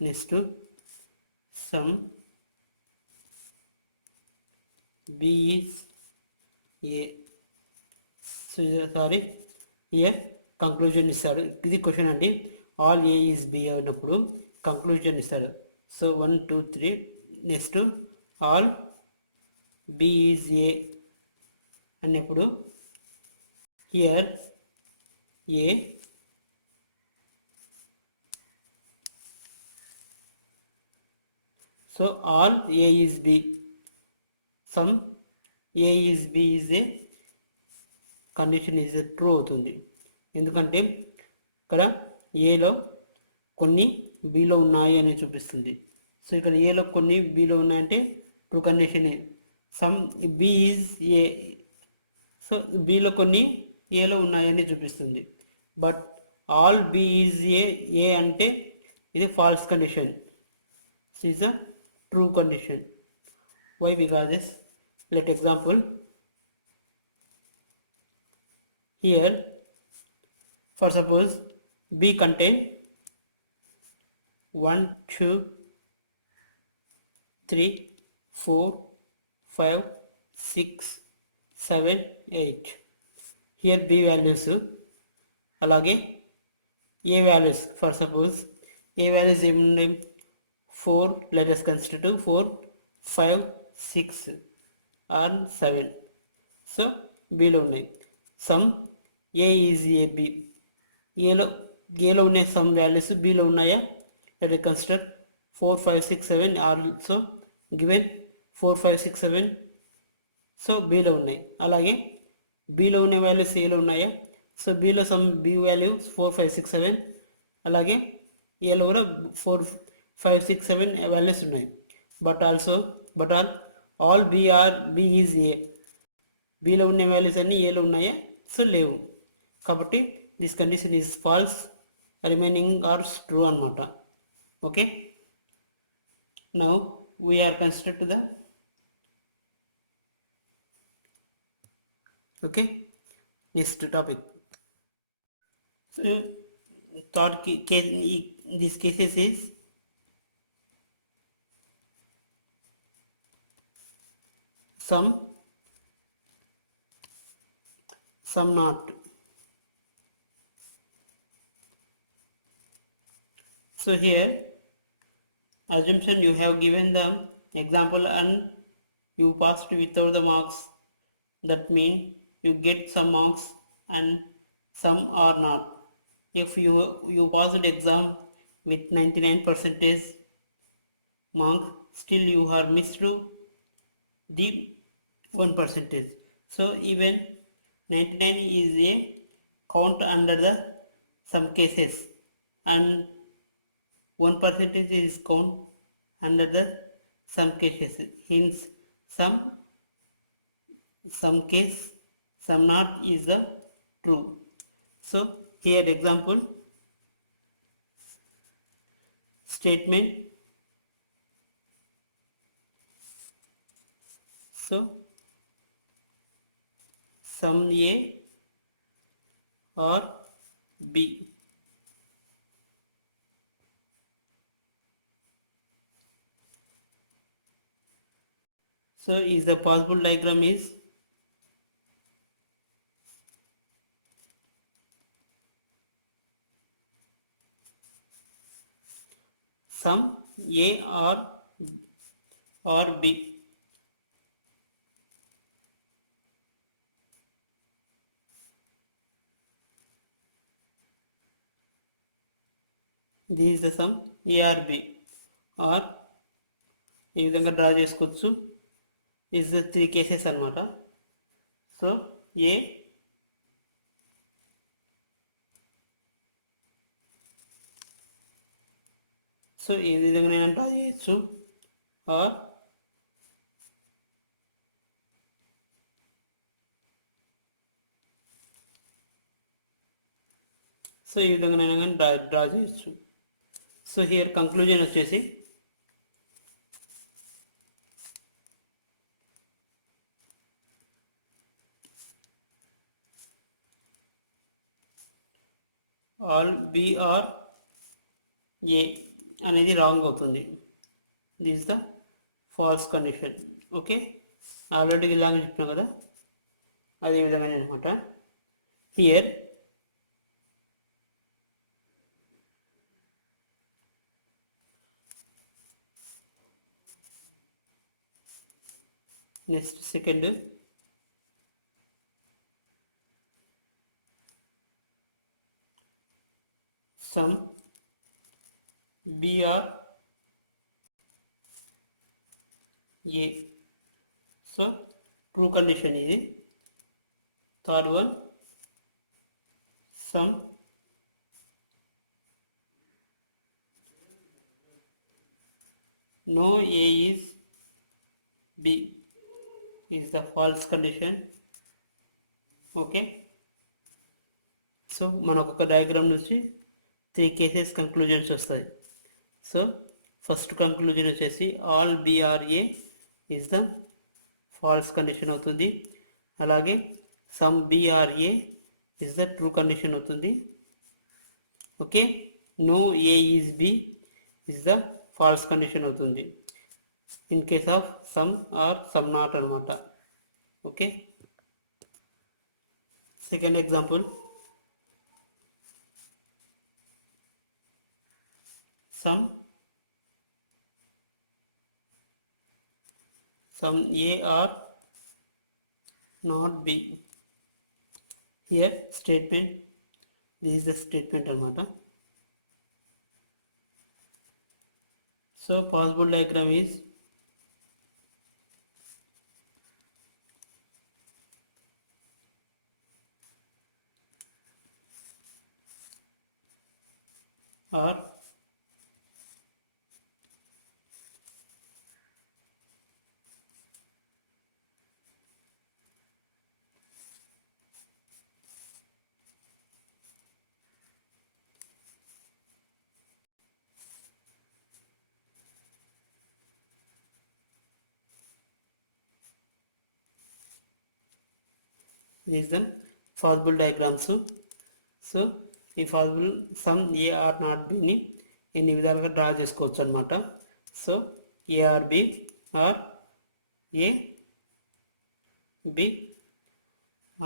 next sum b is a. So sorry here conclusion ఇస్తాడు. ఇది question అండి. All A is B అయినప్పుడు conclusion ఇస్తాడు. So 1 2 3 next all B is A అన్నప్పుడు here A so all A is B some A is B is A condition is true అవుతుంది. ఎందుకంటే ఇక్కడ ఏలో కొన్ని బిలో ఉన్నాయి అని చూపిస్తుంది. సో ఇక్కడ ఏలో కొన్ని బిలో ఉన్నాయంటే true condition. Some B is A, so బిలో కొన్ని ఏలో ఉన్నాయని చూపిస్తుంది. But all B is A అంటే ఇది false condition. So is a true condition. Why? Because this let example. Here, for suppose B contain 1 2 3 4 5 6 7 8. Here B values alage A values. For suppose A values ఏముంది 4, let us consider 4 5 6 and 7. So B లో ఉన్నాయి. Some A is A B. ఏలో ఉన్న some values బిలో ఉన్నాయా? Let us consider 4 5 6 7 also given 4 5 6 7. So బిలో ఉన్నాయి. అలాగే బిలో ఉన్న వాల్యూస్ ఏలో ఉన్నాయా? సో బిలో సమ్ బి వాల్యూ 4 5 6 7. అలాగే ఏలో కూడా 4 5 6 7 వాల్యూస్ ఉన్నాయి. But all B is A. బిలో ఉన్న వాల్యూస్ అన్నీ ఏలో ఉన్నాయా? సో లేవు. కాబట్టి this condition is false, remaining are true అన్నమాట. Okay, now we are consider to the okay next topic. So third case, this cases is some not. So here assumption you have given the example and you passed without the marks. That means you get some marks and some are not. If you passed exam with 99% marks, still you are missed the 1%. So even 99 is a count under the some cases and 1% is count under the some cases. Hence some case some not is the true. So here example statement. So some A or B. So is the possible diagram is some A or B. This is the sum A or B, or ఈ విధంగా డ్రా చేసుకోవచ్చు. Is the 3 కేసెస్ అన్నమాట. సో ఏ సో ఈ విధంగా నేను డ్రా చేయొచ్చు. Are so ఈ విధంగా నేను కానీ డ్రా చేయొచ్చు. సో హియర్ కంక్లూజన్ వచ్చేసి ఆల్ బి ఆర్ ఏ అనేది రాంగ్ అవుతుంది. This the false condition. Okay, already ఇలాగే చెప్పినాం కదా, అదే విధమైన అనమాట. Here next second some BR A. So true condition ఇది. Third one some no A is B is the false condition. Okay, so మనకు ఒక డయాగ్రామ్ నుంచి 3 కేసెస్ కంక్లూజన్స్ వస్తాయి. సో ఫస్ట్ కంక్లూజన్ వచ్చేసి all BRA is the false condition అవుతుంది. అలాగే some BRA is the true condition అవుతుంది. Okay, no A is B is the false condition అవుతుంది in case of some or some not అనమాట. Okay, second example some A or not B. Here statement, this is the statement anamata. So possible diagram is or this is the possible diagrams. సో ఈ possible some A are not బిని ఎన్ని విధాలుగా draw చేసుకోవచ్చు అనమాట. So A are B are A B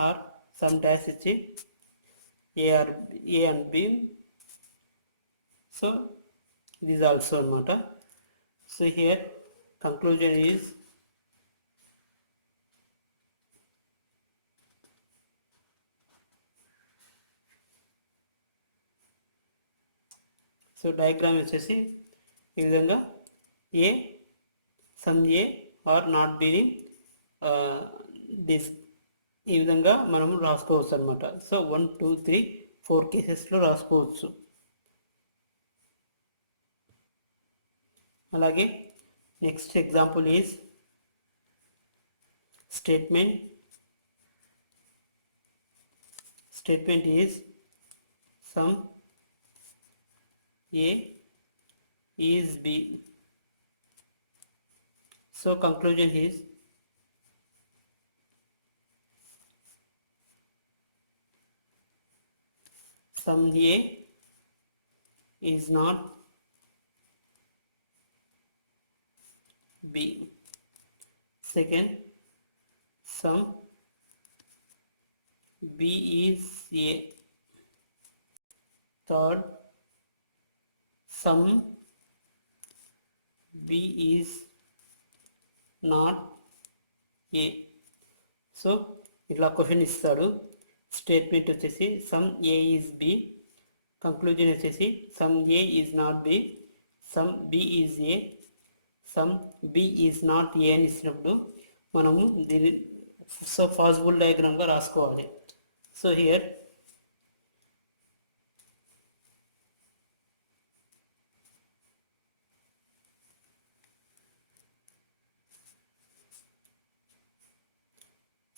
or some dash ఇచ్చి A or A and B. So this also అనమాట. So here conclusion is so diagram వచ్చేసి ఈ విధంగా A some A are not బిని దిస్ ఈ విధంగా మనం రాసుకోవచ్చు అనమాట. సో 1 2 3 4 కేసెస్లో రాసుకోవచ్చు. అలాగే next example is statement is some A is B. So conclusion is sum A is not B. Second, sum B is A. Third, sum B is not A. So ఇట్లా క్వశ్చన్ ఇస్తాడు. స్టేట్మెంట్ వచ్చేసి some A is B, conclusion వచ్చేసి some A is not B, some B is A, some B is not A అని ఇచ్చినప్పుడు మనము దీన్ని so possible డయాగ్రామ్గా రాసుకోవాలి. So here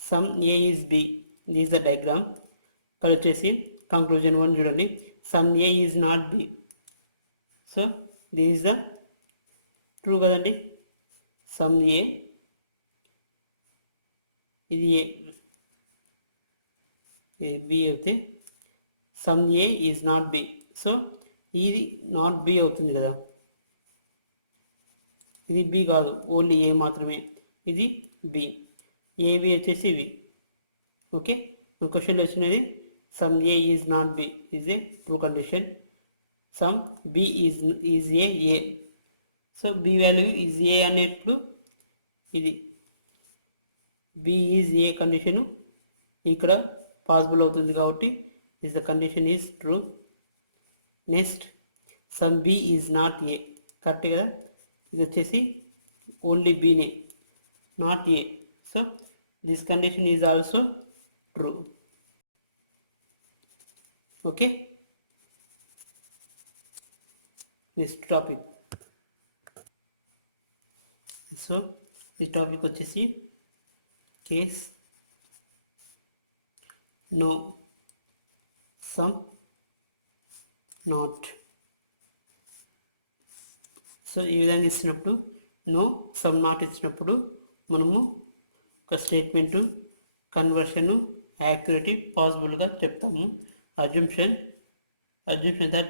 some A is B, this the diagram. ఇక్కడ వచ్చేసి కంక్లూజన్ 1 చూడండి, some A is not B. So this is the true కదండి. సమ్ ఏ ఇది ఏ బి అయితే some A is not B. So ఇది not be అవుతుంది కదా. ఇది బి కాదు, ఓన్లీ ఏ మాత్రమే, ఇది బి, ఏవి వచ్చేసి ఇవి. ఓకే, మన క్వశ్చన్లో వచ్చినది some A is not B is A true condition, some B is A. So B value is A అనేప్పుడు ఇది బి ఈజ్ ఏ కండిషను ఇక్కడ పాసిబుల్ అవుతుంది కాబట్టి is the condition is true. Next some B is not A, correct కదా, ఇది వచ్చేసి only బీనే, not A. So this condition is also true. Okay, next topic. So ఈ టాపిక్ వచ్చేసి case no some not. So ఈ విధంగా ఇచ్చినప్పుడు no some not ఇచ్చినప్పుడు మనము ఒక స్టేట్మెంటు కన్వర్షన్ యాక్యురేట్ పాసిబుల్గా చెప్తాము. Assumption that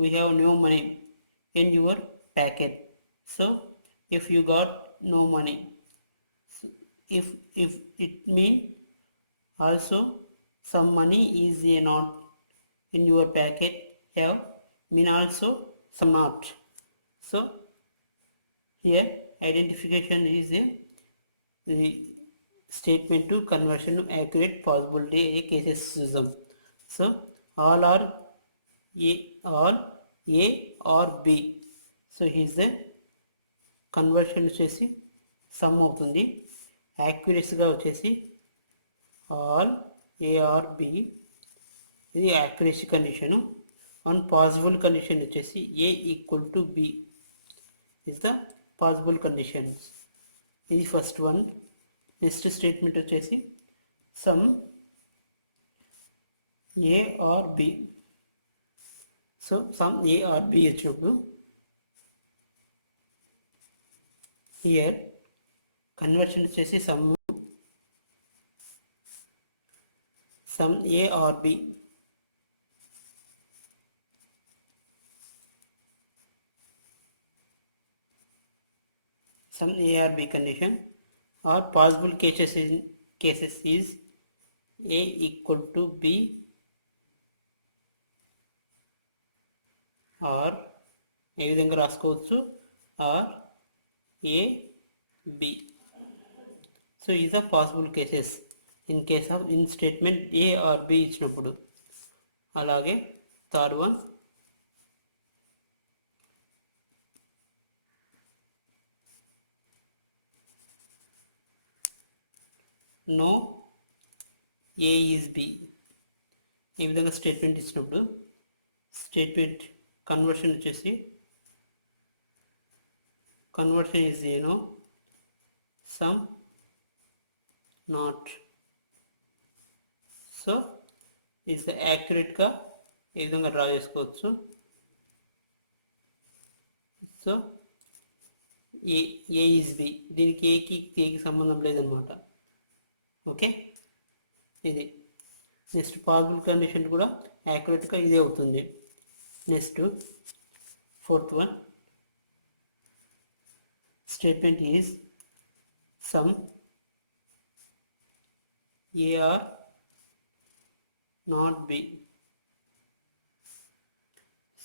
we have no money in your packet. So if you got no money, so if it mean also some money is a not in your packet, have mean also some not. So here identification is the statement to conversion to accurate possibility a cases system. So all are A or B. So is the conversion వచ్చేసి some అవుతుంది, యాక్యురసీగా వచ్చేసి all A are B, ఇది accuracy condition. And possible condition వచ్చేసి A equal to B is the possible conditions. ఇది first one. Next statement వచ్చేసి some A are B. So some A are B వచ్చినప్పుడు here conversion వచ్చేసి some A are B. Some A or B condition or possible cases is A equal to B or ఏ విధంగా రాసుకోవచ్చు or A B. So these are possible cases in case of in statement A or B ఇచ్చినప్పుడు. అలాగే third one no A is B. ఈ విధంగా statement ఇచ్చినప్పుడు statement conversion వచ్చేసి conversion is no some not. So is యాక్యురేట్గా ఈ విధంగా డ్రా చేసుకోవచ్చు. సో ఏ ఈజ్ బి, దీనికి ఏకి సంబంధం లేదనమాట. ఓకే, ఇది నెక్స్ట్ పాసిబుల్ కండిషన్ కూడా యాక్యురేట్గా ఇదే అవుతుంది. Next fourth one statement is some A are not B.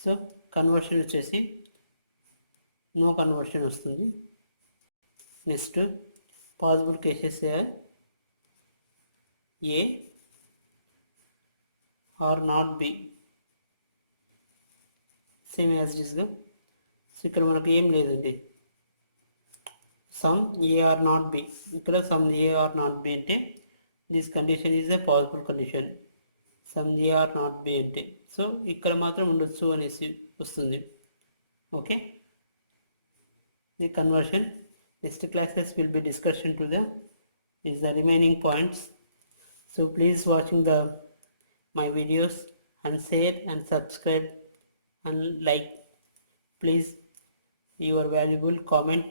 So conversion వచ్చేసి నో కన్వర్షన్ వస్తుంది. Next possible cases A are not B, same as it ఈస్గా. సో ఇక్కడ మనకు ఏం లేదండి, some A are not B. ఇక్కడ some A are not B అంటే this condition is a possible condition. Some A are not B అంటే so ఇక్కడ మాత్రం ఉండొచ్చు అనేసి వస్తుంది. Okay, the conversion next classes will be discussion to the is the remaining points. So please watching my videos and share and subscribe and like. Please your valuable comment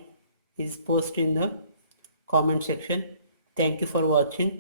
is posted in the comment section. Thank you for watching.